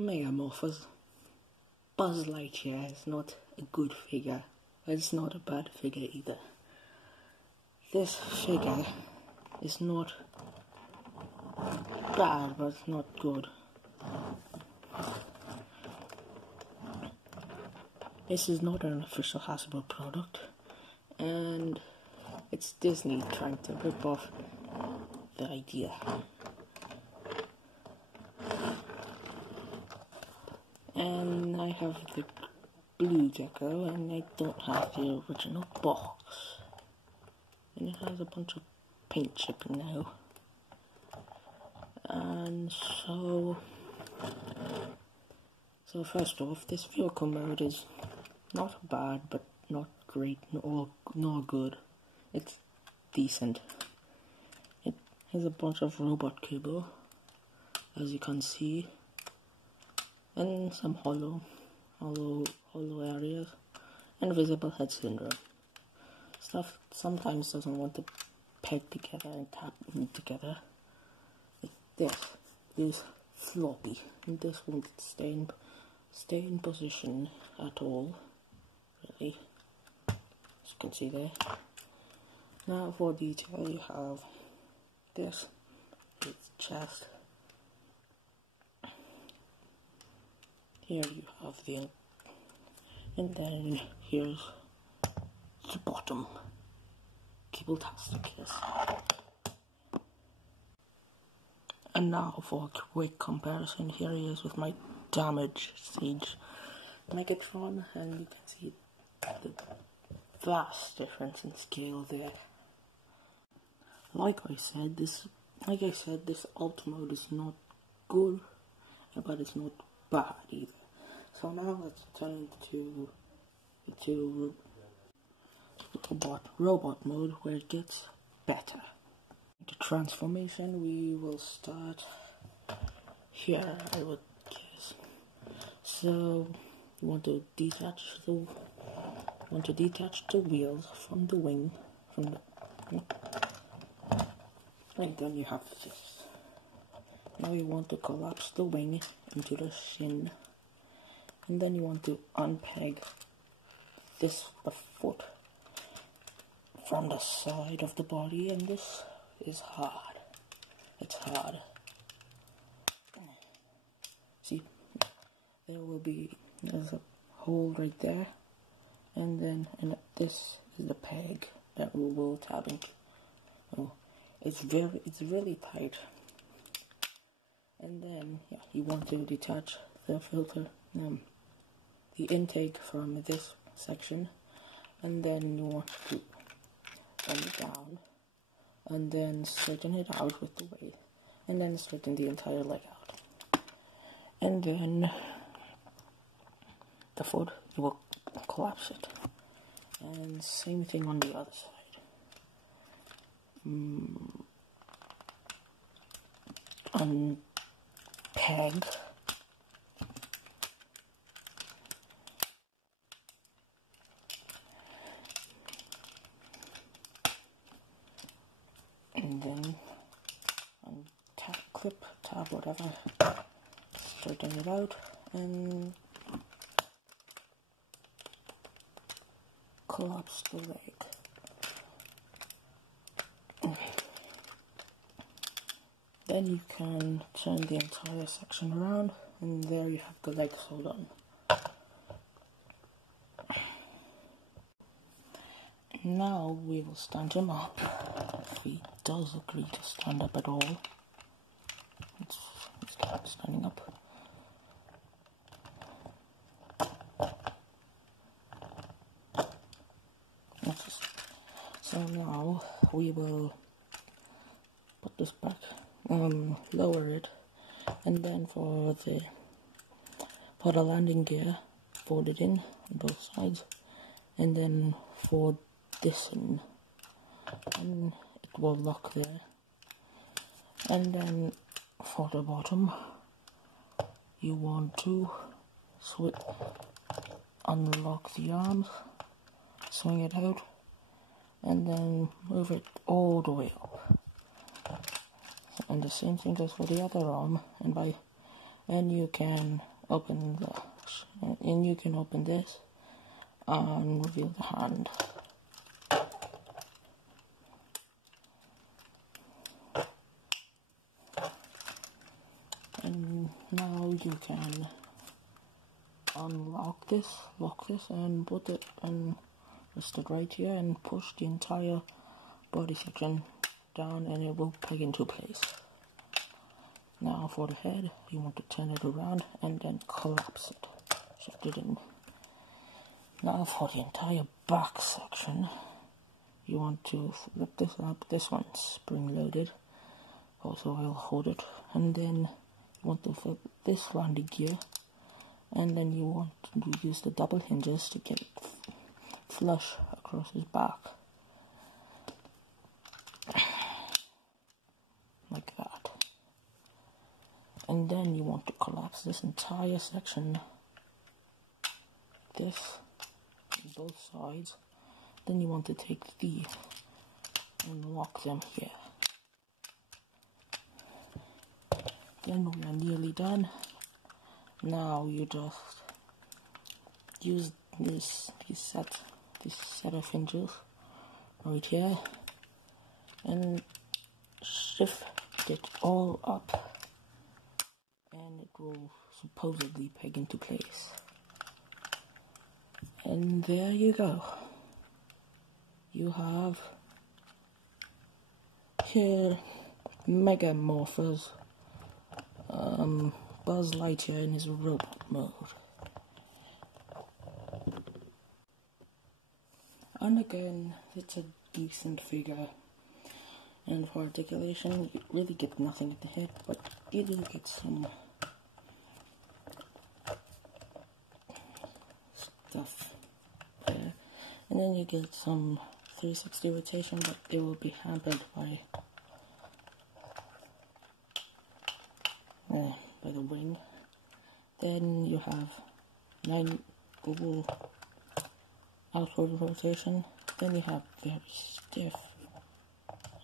Morphers. Buzz Lightyear is not a good figure, but it's not a bad figure either. This figure is not bad, but it's not good. This is not an official Hasbro product, and it's Disney trying to rip off the idea. And I have the blue gecko, and I don't have the original box. And it has a bunch of paint chipping now. And so first off, this vehicle mode is not bad, but not great, nor good. It's decent. It has a bunch of robot cable, as you can see, and some hollow areas, and visible head syndrome. Stuff sometimes doesn't want to peg together and tap them together. Like this floppy, and this won't stay in position at all, really, as you can see there. Now for detail, you have this, its chest. Here you have and then here's the bottom. Cable-tastic, yes. And now for a quick comparison, here he is with my damaged Siege Megatron, and you can see the vast difference in scale there. Like I said, this alt mode is not good, but it's not bad either. So now let's turn to robot mode, where it gets better. The transformation, we will start here, I would guess. So you want to detach the wheels from the wing, and then you have this. Now you want to collapse the wing into the shin, and then you want to unpeg the foot from the side of the body, and this is hard. It's hard. See, there's a hole right there, and this is the peg that we will tab into. Oh, it's really tight. And then you want to detach the filter, the intake from this section, and then you want to bend it down, and then straighten it out with the weight, and then straighten the entire leg out. And then the foot, you will collapse it, and same thing on the other side. Unpeg and then tab, whatever, straighten it out and collapse the leg. Then you can turn the entire section around, and there you have the legs hold on. Now we will stand him up, if he does agree to stand up at all. Let's start standing up. So now we will put this back, lower it, and then for the landing gear, fold it in on both sides, and then for this in, and it will lock there. And then for the bottom, you want to unlock the arms, swing it out, and then move it all the way up. And the same thing goes for the other arm, and you can open this, and you can open this and reveal the hand. And now you can unlock this, lock this, and put it and rest it right here, and push the entire body section down, and it will peg into place. Now for the head, you want to turn it around and then collapse it, shift it in. Now for the entire back section, you want to flip this up. This one's spring loaded, also I'll hold it, and then you want to flip this round the gear, and then you want to use the double hinges to get it flush across his back, like that. And then you want to collapse this entire section, this on both sides. Then you want to take these and lock them here. Then we are nearly done. Now you just use this set of hinges right here and shift it all up, and it will supposedly peg into place. And there you go. You have here Mega Morphers, Buzz Lightyear in his robot mode. And again, it's a decent figure, and for articulation, you really get nothing at the head, but you do get some stuff there. And then you get some 360 rotation, but it will be hampered by the wing. Then you have 9 Google outward rotation. Then you have very stiff,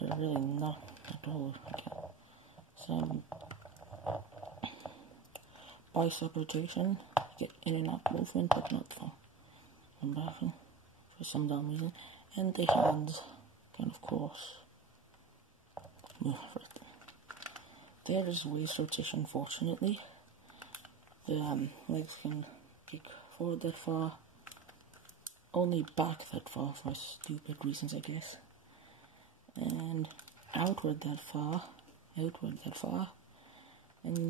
really not at all. Okay. Some bicep rotation, get in and out movement, but not from laughing for some dumb reason. And the hands can, of course, move everything. There is waist rotation, fortunately. The legs can kick forward that far, only back that far for stupid reasons, I guess. And outward that far, and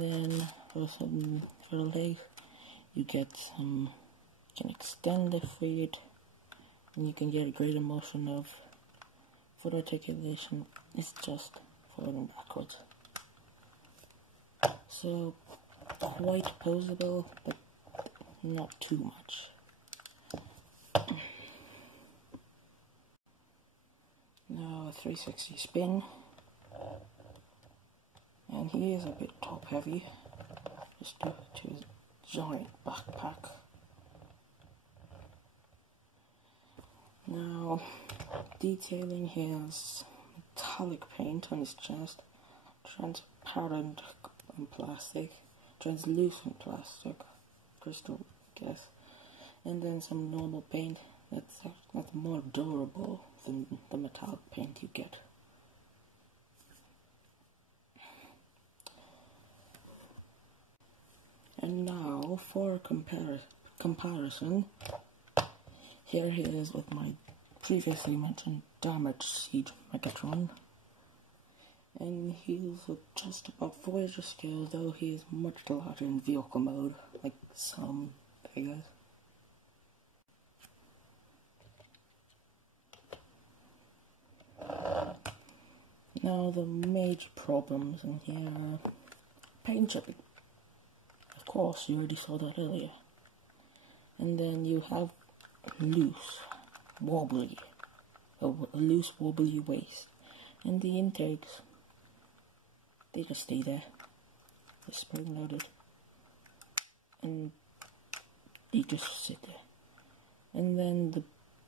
then for the leg, you can extend the feet, and you can get a greater motion of foot articulation. It's just forward and backwards. So quite posable, but not too much. Now a 360 spin, and he is a bit top heavy, just due to his giant backpack. Now detailing his metallic paint on his chest, transparent plastic, translucent plastic, crystal, I guess, and then some normal paint that's more durable than the metallic paint you get. And now for comparison, here he is with my previously mentioned Damaged Siege Megatron. And he's just about Voyager scale, though he is much larger in vehicle mode, like some figures. Now the major problems in here are paint chipping. Of course, you already saw that earlier. And then you have loose, wobbly waist. And the intakes, they just stay there. They're spring loaded. And they just sit there. And then the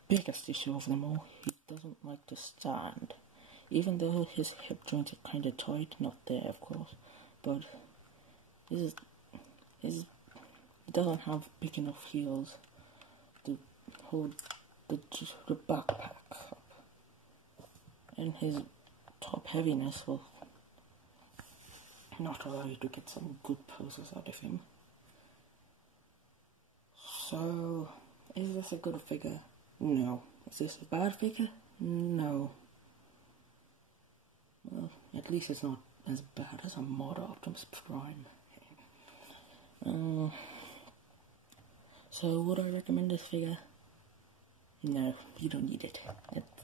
biggest issue of them all, he doesn't like to stand. Even though his hip joints are kind of tight, not there of course, but his It doesn't have big enough heels to hold the backpack up, and his top heaviness will not allow you to get some good poses out of him. So, is this a good figure? No. Is this a bad figure? No. Well, at least it's not as bad as a mod Optimus Prime. So would I recommend this figure? No, you don't need it.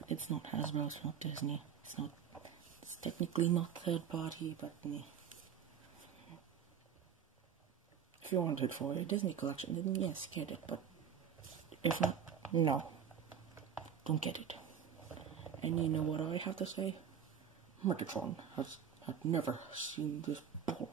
It's not Hasbro, it's not Disney. It's technically not third party, but meh. If you want it for a Disney collection, then yes, get it. But if not, no, don't get it. And you know what I have to say? Megatron had never seen this bull.